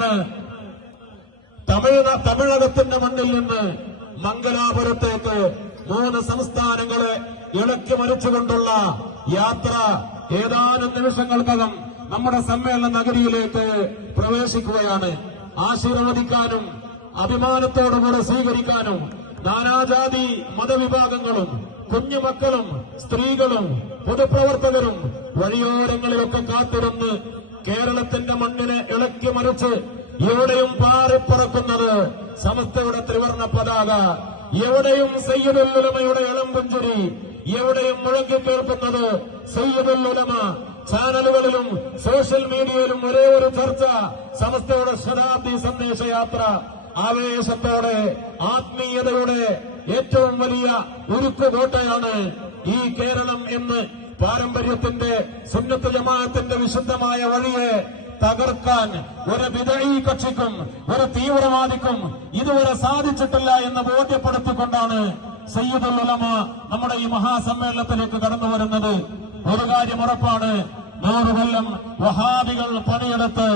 നിന്ന് തമിഴ് തമിഴകത്തിന്റെ മണ്ണിൽ നിന്ന് മംഗലാപുരത്തേക്ക് മൂന്ന് സംസ്ഥാനങ്ങളെ ഇളക്കി മറിച്ചുകൊണ്ടുള്ള യാത്ര ഏതാനും നിമിഷങ്ങൾക്കകം നമ്മുടെ സമ്മേളന നഗരിയിലേക്ക് പ്രവേശിക്കുകയാണ്. ആശീർവദിക്കാനും അഭിമാനത്തോടുകൂടെ സ്വീകരിക്കാനും നാനാജാതി മതവിഭാഗങ്ങളും കുഞ്ഞുമക്കളും സ്ത്രീകളും പൊതുപ്രവർത്തകരും വഴിയോരങ്ങളിലൊക്കെ കാത്തിരുന്ന് കേരളത്തിന്റെ മണ്ണിനെ ഇളക്കി മറിച്ച് എവിടെയും പാറിപ്പറക്കുന്നത് സമസ്തയുടെ ത്രിവർണ പതാക. എവിടെയും സയ്യിദുൽ ഉലമയുടെ ഇളം പുഞ്ചിരി എവിടെയും സയ്യിദുൽ ഉലമ. ചാനലുകളിലും സോഷ്യൽ മീഡിയയിലും ഒരേ ഒരു ചർച്ച. സമസ്തയുടെ ശതാബ്ദി സന്ദേശയാത്ര ആവേശത്തോടെ ആത്മീയതയുടെ ഏറ്റവും വലിയ ഉരുക്കുകോട്ടയാണ് ഈ കേരളം എന്ന് പാരമ്പര്യത്തിന്റെ സുന്നത്ത് ജമാഅത്തിന്റെ വിശുദ്ധമായ വഴിയെ തകർക്കാൻ ഒരു വിദഴി കക്ഷിക്കും ഒരു തീവ്രവാദിക്കും ഇതുവരെ സാധിച്ചിട്ടില്ല എന്ന് ബോധ്യപ്പെടുത്തിക്കൊണ്ടാണ് സയ്യിദുൽ ഉലമ നമ്മുടെ ഈ മഹാസമ്മേളനത്തിലേക്ക് കടന്നു വരുന്നത്. ഒരു കാര്യം ഉറപ്പാണ് നൂറ് കൊല്ലം വഹാബികൾ പണിയെടുത്ത്